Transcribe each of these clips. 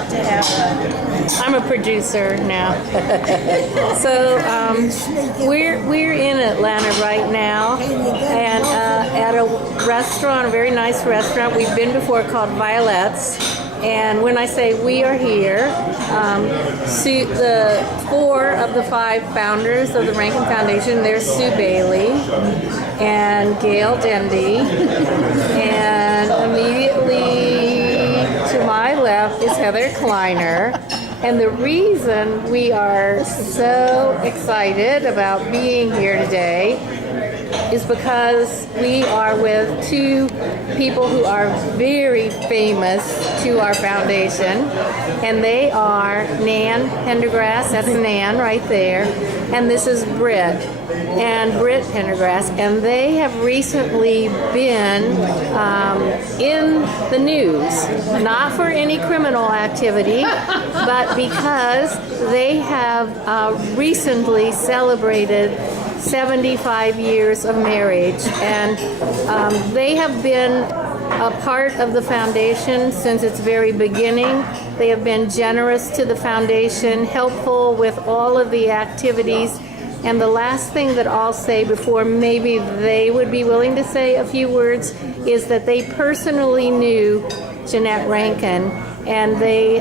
about to have I'm a producer now. So we're in Atlanta right now, and at a restaurant, a very nice restaurant we've been before called Violet's. And when I say we are here, the 4 of the 5 founders of the Rankin Foundation, there's Sue Bailey and Gail Dendy, and immediately to my left is Heather Kleiner. And the reason we are so excited about being here today is because we are with 2 people who are very famous to our foundation, and they are Nan Pendergrass, that's Nan right there, and this is Britt Pendergrass, and they have recently been in the news, not for any criminal activity, but because they have recently celebrated 75 years of marriage, and they have been a part of the foundation since its very beginning. They have been generous to the foundation, helpful with all of the activities. And the last thing that I'll say before maybe they would be willing to say a few words is that they personally knew Jeanette Rankin, and they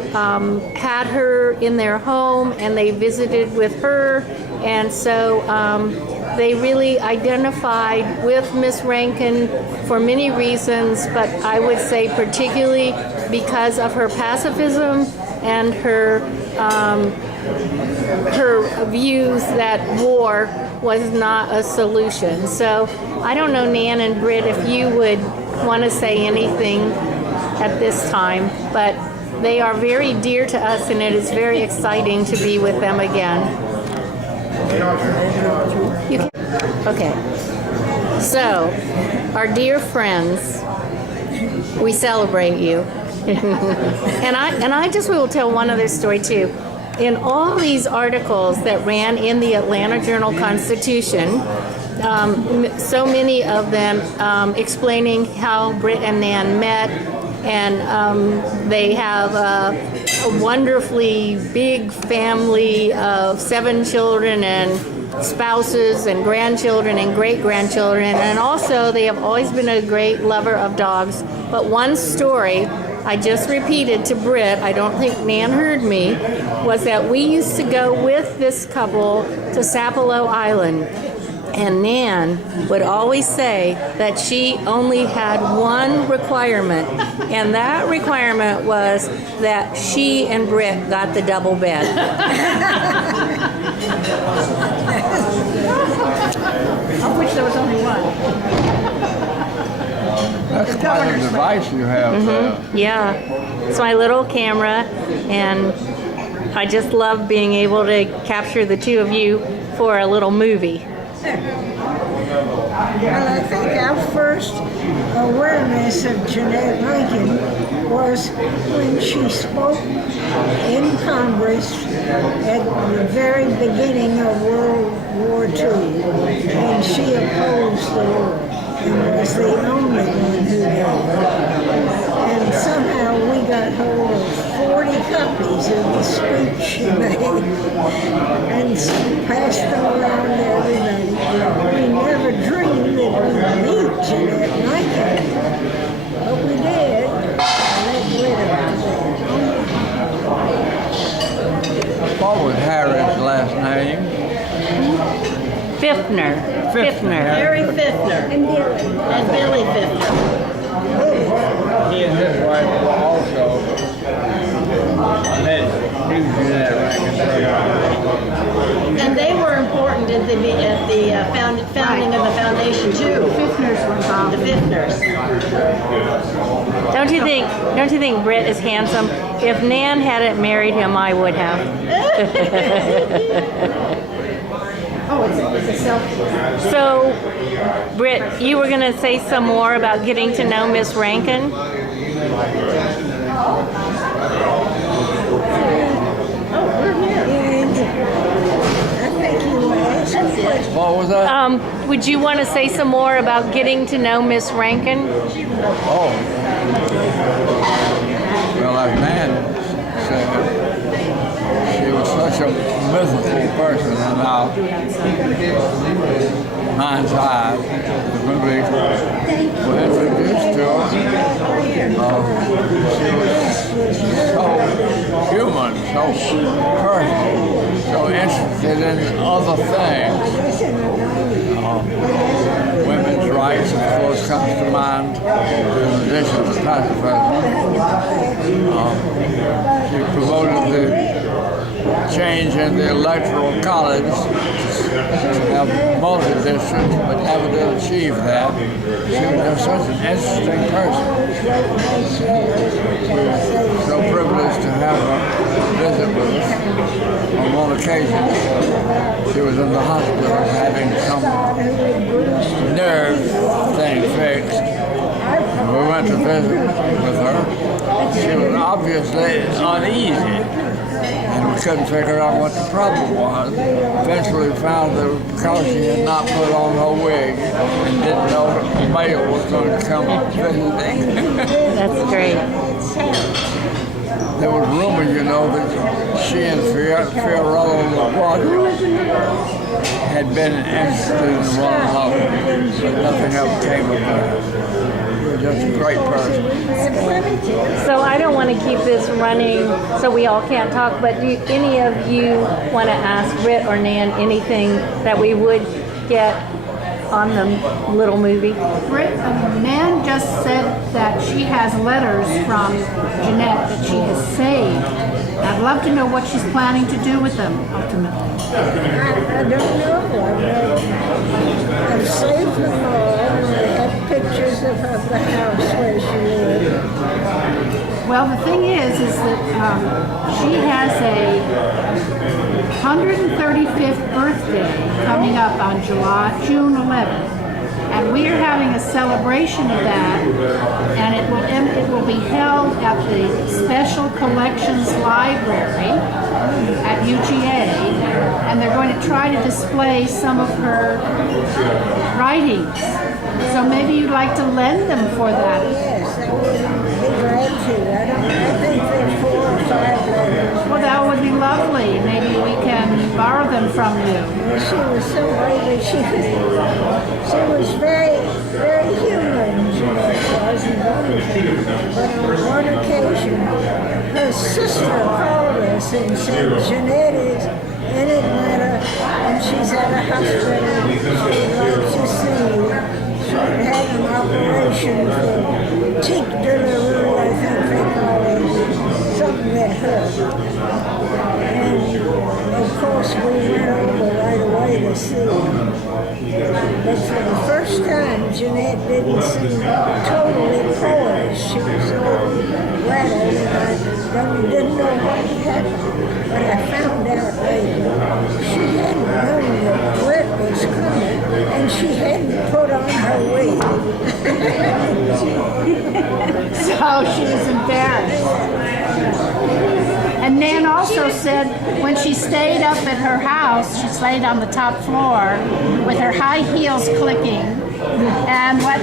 had her in their home, and they visited with her, and so they really identified with Miss Rankin for many reasons, but I would say particularly because of her pacifism and her views that war was not a solution. So I don't know, Nan and Britt, if you would want to say anything at this time, but they are very dear to us, and it is very exciting to be with them again. Okay. So, our dear friends, we celebrate you. and I just will tell one other story too. In all these articles that ran in the Atlanta Journal-Constitution, so many of them explaining how Britt and Nan met, and they have a wonderfully big family of 7 children and spouses and grandchildren and great-grandchildren, and also they have always been a great lover of dogs. But one story I just repeated to Britt, I don't think Nan heard me, was that we used to go with this couple to Sapelo Island, and Nan would always say that she only had one requirement, and that requirement was that she and Britt got the double bed. I wish there was only one. That's quite a device you have there. Yeah, it's my little camera, and I just love being able to capture the 2 of you for a little movie. Well, I think our first awareness of Jeanette Rankin was when she spoke in Congress at the very beginning of World War II, and she opposed the war and was the only one who did. And somehow we got hold of 40 copies of the speech she made and passed them around to everybody. We never dreamed that we'd meet Jeanette Rankin, but we did. What was Harry's last name? Fiftner. Harry Fiftner. And Billy Fiftner. He and his wife were also met Jeanette Rankin. And they were important at the founding of the foundation too. The Fiftners were involved. The Fiftners. Don't you think Britt is handsome? If Nan hadn't married him, I would have. Oh, it's a self. So, Britt, you were going to say some more about getting to know Miss Rankin? Oh, we're here. What was that? Would you want to say some more about getting to know Miss Rankin? Oh. Well, as Nan said, person, and now hindsight, when we were introduced to her, she was so human, so personal, so interested in other things. Women's rights, of course, comes to mind in addition to pacifism. She promoted the change in the electoral college to have multi-districts, but never did achieve that. She was just such an interesting person. We're so privileged to have her visit with us. On one occasion, she was in the hospital having some nerve thing fixed. And we went to visit with her. She was obviously uneasy. And we couldn't figure out what the problem was. Eventually we found that because she had not put on her wig and didn't know that the mail was going to come visiting. That's great. There was rumor, you know, that she and Fiorello had been interested in one another, but nothing else came of that. Just a great person. So I don't want to keep this running so we all can't talk, but do any of you want to ask Britt or Nan anything that we would get on the little movie? Nan just said that she has letters from Jeanette that she has saved. I'd love to know what she's planning to do with them ultimately. I don't know. I've saved them all. I have pictures of the house where she lived. Well, the thing is that she has a 135th birthday coming up on June 11th. And we are having a celebration of that, and it will be held at the Special Collections Library at UGA, and they're going to try to display some of her writings. So maybe you'd like to lend them for that. Yes, I would be glad to. I think they're 4 or 5 letters. Well, that would be lovely. Maybe we can borrow them from you. Well, she was so brave. She was very, very human. She was wonderful. But on one occasion, her sister called us and said, Jeanette is in Atlanta, and she's at a hospital. She'd like to see you. She had an operation for cheek delivery, I think they call it, something that hurt. And of course we went over right away to see her. But for the first time, Jeanette didn't seem totally poised. She was a little rattled, and I didn't know what had happened. But I found out later she hadn't known that Britt was coming, and she hadn't put on her wig. So she was embarrassed. And Nan also said when she stayed up at her house, she stayed on the top floor with her high heels clicking. And what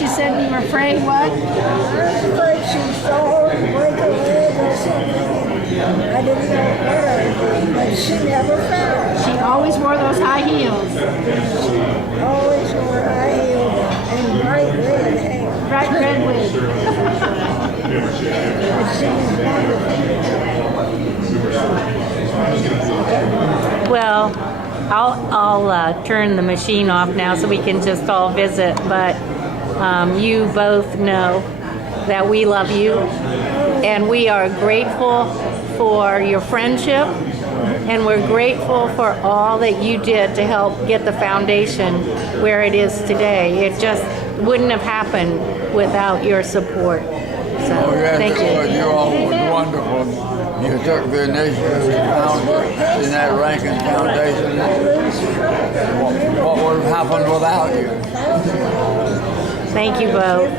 you said you were afraid what? I was afraid she'd fall and break a leg or something. I didn't know what I did, but she never fell. She always wore those high heels. She always wore high heels and bright red hair. Bright red wig. She was wonderful. Well, I'll turn the machine off now so we can just all visit, but you both know that we love you, and we are grateful for your friendship, and we're grateful for all that you did to help get the foundation where it is today. It just wouldn't have happened without your support. So, Oh, yes, thank it was. you. You all were wonderful. You took the initiative to found Jeanette Rankin Foundation. What would have happened without you? Thank you both.